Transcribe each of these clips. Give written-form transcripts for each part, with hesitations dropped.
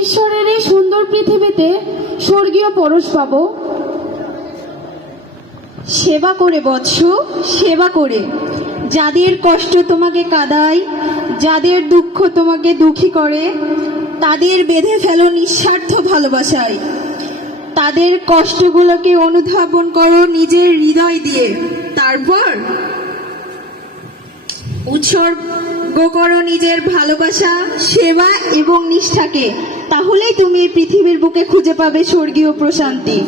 ঈশ্বরের এই সুন্দর পৃথিবীতে স্বর্গীয় পরশ পাবো। সেবা করে বৎস, সেবা করে। যাদের কষ্ট তোমাকে কাঁদায়, যাদের দুঃখ তোমাকে দুঃখী করে, তাদের বেঁধে ফেলো নিঃস্বার্থ ভালোবাসায়। তাদের কষ্টগুলোকে অনুধাবন করো নিজের হৃদয় দিয়ে। তারপর উৎসর্গ করো নিজের ভালোবাসা, সেবা এবং নিষ্ঠাকে। তাহলেই তুমি এই পৃথিবীর বুকে খুঁজে পাবে স্বর্গীয় প্রশান্তি।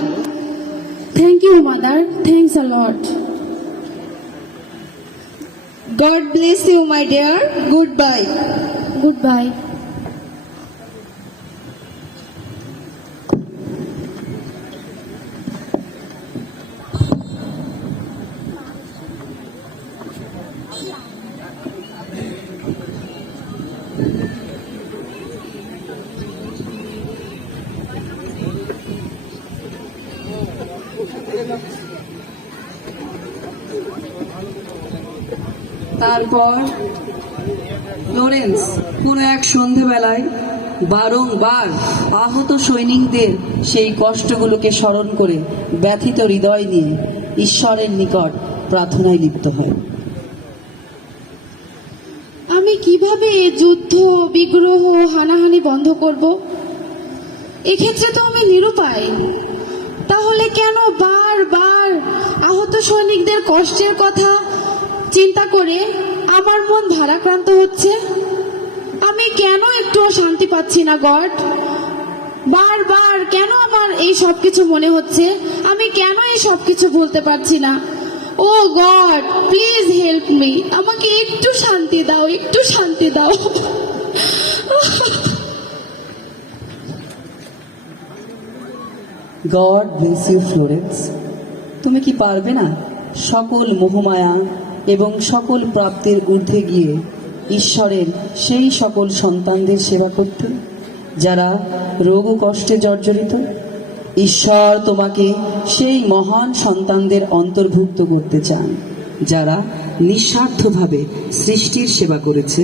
Thank you mother, thanks a lot. God bless you, my dear. Goodbye. Goodbye. তারপর ফ্লোরেন্স কোনো এক সন্ধেবেলায় বারংবার আহত সৈনিকদের সেই কষ্টগুলোকে স্মরণ করে ব্যথিত হৃদয় নিয়ে ঈশ্বরের নিকট প্রার্থনায় লিপ্ত হয়। আমি কিভাবে যুদ্ধ, বিগ্রহ, হানাহানি বন্ধ করব? এক্ষেত্রে তো আমি নিরুপায়। তাহলে কেন বারবার আহত সৈনিকদের কষ্টের কথা চিন্তা করে আমার মন ভারাক্রান্ত হচ্ছে? আমি কেন একটুও শান্তি পাচ্ছি না গড? বারবার কেন আমার এই সবকিছু মনে হচ্ছে? আমি কেন এই সবকিছু ভুলতে পারছি না? Oh God, please help me. আমাকে একটু শান্তি দাও, একটু শান্তি দাও। God bless you Florence. তুমি কি পারবে না সকল মোহমায়া এবং সকল প্রাপ্তির ঊর্ধ্বে গিয়ে ঈশ্বরের সেই সকল সন্তানদের সেবা করতে যারা রোগ ও কষ্টে জর্জরিত? ঈশ্বর তোমাকে সেই মহান সন্তানদের অন্তর্ভুক্ত করতে চান যারা নিঃস্বার্থভাবে সৃষ্টির সেবা করেছে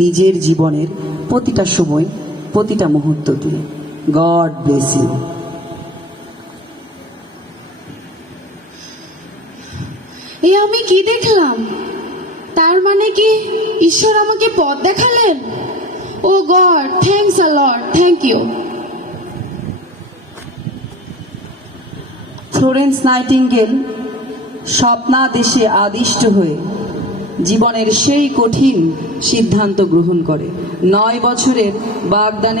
নিজের জীবনের প্রতিটা সময়, প্রতিটা মুহূর্ত দিয়ে। God bless you. এ আমি কি দেখলাম? তার মানে কি ঈশ্বর আমাকে পথ দেখালেন? Oh God, thanks a lot, thank you. Florence Nightingale স্বপ্নাদেশে আদিষ্ট হয়ে জীবনের সেই কঠিন সিদ্ধান্ত গ্রহণ করে। 9 বছরের বাগদানের